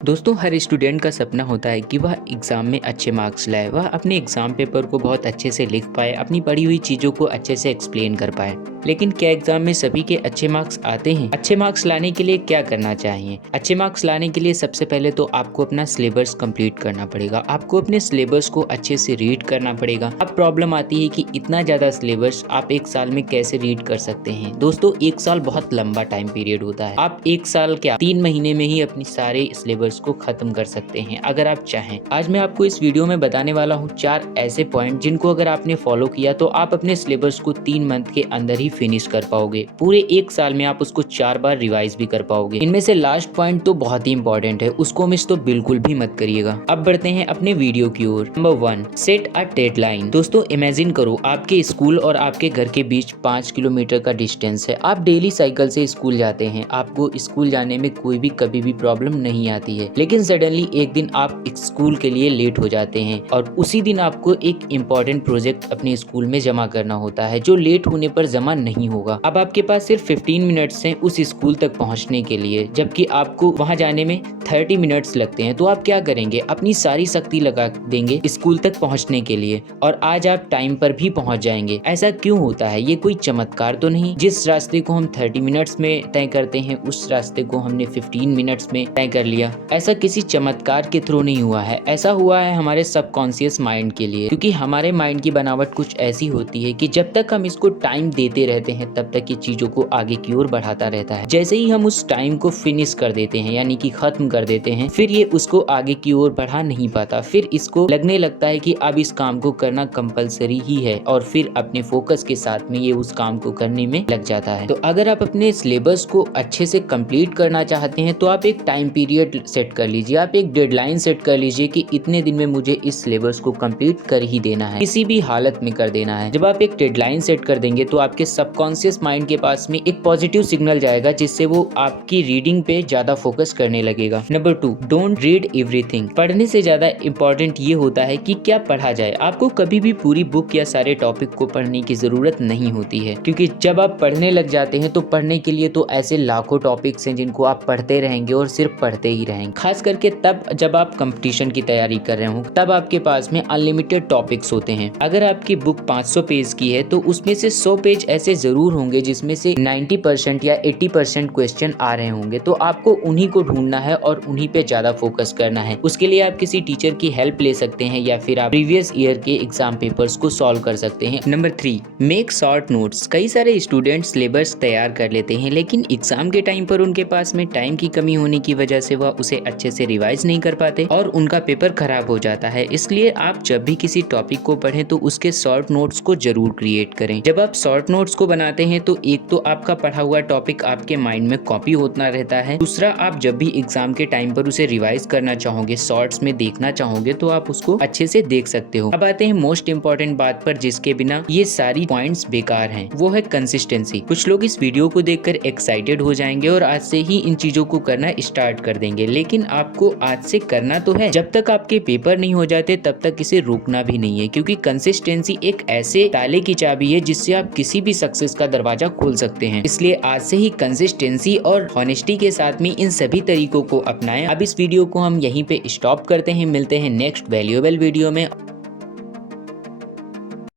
दोस्तों, हर स्टूडेंट का सपना होता है कि वह एग्ज़ाम में अच्छे मार्क्स लाए, वह अपने एग्ज़ाम पेपर को बहुत अच्छे से लिख पाए, अपनी पढ़ी हुई चीज़ों को अच्छे से एक्सप्लेन कर पाए। लेकिन क्या एग्ज़ाम में सभी के अच्छे मार्क्स आते हैं? अच्छे मार्क्स लाने के लिए क्या करना चाहिए? अच्छे मार्क्स लाने के लिए सबसे पहले तो आपको अपना सिलेबस कंप्लीट करना पड़ेगा। आपको अपने सिलेबस को अच्छे से रीड करना पड़ेगा। अब प्रॉब्लम आती है कि इतना ज़्यादा सिलेबस आप एक साल में कैसे रीड कर सकते हैं? दोस्तों, एक साल बहुत लंबा टाइम पीरियड होता है। आप एक साल क्या 3 महीने में ही अपनी सारे सिलेबस को खत्म कर सकते हैं अगर आप चाहें। आज मैं आपको इस वीडियो में बताने वाला हूँ 4 ऐसे पॉइंट जिनको अगर आपने फॉलो किया तो आप अपने सिलेबस को 3 मंथ के अंदर ही फिनिश कर पाओगे। पूरे एक साल में आप उसको 4 बार रिवाइज भी कर पाओगे। इनमें से लास्ट पॉइंट तो बहुत ही इंपॉर्टेंट है, उसको मिस तो बिल्कुल भी मत करिएगा। अब बढ़ते हैं अपने वीडियो की ओर। Number 1, set a deadline. दोस्तों, इमेजिन करो आपके स्कूल और आपके घर के बीच 5 किलोमीटर का डिस्टेंस है। आप डेली साइकिल से स्कूल जाते हैं, आपको स्कूल जाने में कोई भी कभी भी प्रॉब्लम नहीं आती है। लेकिन सडनली एक दिन आप स्कूल के लिए लेट हो जाते हैं और उसी दिन आपको एक इम्पोर्टेंट प्रोजेक्ट अपने स्कूल में जमा करना होता है जो लेट होने पर जमा नहीं होगा। अब आपके पास सिर्फ 15 मिनट्स हैं उस स्कूल तक पहुंचने के लिए, जबकि आपको वहां जाने में 30 मिनट्स लगते हैं। तो आप क्या करेंगे? अपनी सारी शक्ति लगा देंगे स्कूल तक पहुंचने के लिए और आज आप टाइम पर भी पहुंच जाएंगे। ऐसा क्यों होता है? ये कोई चमत्कार तो नहीं? जिस रास्ते को हम 30 मिनट्स में तय करते हैं उस रास्ते को हमने 15 मिनट्स में तय कर लिया। ऐसा किसी चमत्कार के थ्रू नहीं हुआ है, ऐसा हुआ है हमारे सबकॉन्शियस माइंड के लिए, क्योंकि हमारे माइंड की बनावट कुछ ऐसी होती है कि जब तक हम इसको टाइम देते रहते हैं तब तक ये चीजों को आगे की ओर बढ़ाता रहता है। जैसे ही हम उस टाइम को फिनिश कर देते हैं यानी कि खत्म कर देते हैं, फिर ये उसको आगे की ओर बढ़ा नहीं पाता। फिर इसको लगने लगता है कि अब इस काम को करना कंपलसरी ही है और फिर अपने फोकस के साथ में ये उस काम को करने में लग जाता है। तो अगर आप अपने सिलेबस को अच्छे से कंप्लीट करना चाहते हैं तो आप एक टाइम पीरियड सेट कर लीजिए, आप एक डेडलाइन सेट कर लीजिए कि इतने दिन में मुझे इस सिलेबस को कंप्लीट कर ही देना है, किसी भी हालत में कर देना है। जब आप एक डेडलाइन सेट कर देंगे तो आपके सबकॉन्शियस माइंड के पास में एक पॉजिटिव सिग्नल जाएगा जिससे वो आपकी रीडिंग पे ज्यादा फोकस करने लगेगा। Number 2, don't read everything. पढ़ने से ज्यादा इंपॉर्टेंट ये होता है कि क्या पढ़ा जाए। आपको कभी भी पूरी बुक या सारे टॉपिक को पढ़ने की जरूरत नहीं होती है, क्योंकि जब आप पढ़ने लग जाते हैं तो पढ़ने के लिए तो ऐसे लाखों टॉपिक्स हैं जिनको आप पढ़ते रहेंगे और सिर्फ पढ़ते ही रहेंगे। खास करके तब जब आप कंपटीशन की तैयारी कर रहे हो तब आपके पास में अनलिमिटेड टॉपिक्स होते हैं। अगर आपकी बुक 500 पेज की है तो उसमें से 100 पेज ऐसे जरूर होंगे जिसमें से 90% या 80% क्वेश्चन आ रहे होंगे। तो आपको उन्हीं को ढूंढना है और उन्हीं पे ज्यादा फोकस करना है। उसके लिए आप किसी टीचर की हेल्प ले सकते हैं या फिर आप प्रीवियस ईयर के एग्जाम पेपर्स को सॉल्व कर सकते हैं। Number 3, make short notes. कई सारे स्टूडेंट्स सिलेबस तैयार कर लेते हैं लेकिन एग्जाम के टाइम पर उनके पास में टाइम की कमी होने की वजह से वह उसे अच्छे से रिवाइज नहीं कर पाते और उनका पेपर खराब हो जाता है। इसलिए आप जब भी किसी टॉपिक को पढ़ें तो उसके शॉर्ट नोट्स को जरूर क्रिएट करें। जब आप शॉर्ट नोट्स को बनाते हैं तो एक तो आपका पढ़ा हुआ टॉपिक आपके माइंड में कॉपी होता रहता है, दूसरा आप जब भी एग्जाम के टाइम पर उसे रिवाइज करना चाहोगे, शॉर्ट्स में देखना चाहोगे तो आप उसको अच्छे से देख सकते हो। अब आते हैं मोस्ट इंपॉर्टेंट बात पर जिसके बिना ये सारी पॉइंट्स बेकार हैं, वो है कंसिस्टेंसी। कुछ लोग इस वीडियो को देखकर एक्साइटेड हो जाएंगे और आज से ही इन चीजों को करना स्टार्ट कर देंगे, लेकिन आपको आज से करना तो है। जब तक आपके पेपर नहीं हो जाते तब तक इसे रोकना भी नहीं है, क्योंकि कंसिस्टेंसी एक ऐसे ताले की चाबी है जिससे आप किसी भी सक्सेस का दरवाजा खोल सकते हैं। इसलिए आज से ही कंसिस्टेंसी और ऑनेस्टी के साथ में इन सभी तरीकों को अपनाएं। अब इस वीडियो को हम यहीं पे स्टॉप करते हैं, मिलते हैं नेक्स्ट वैल्यूएबल वीडियो में।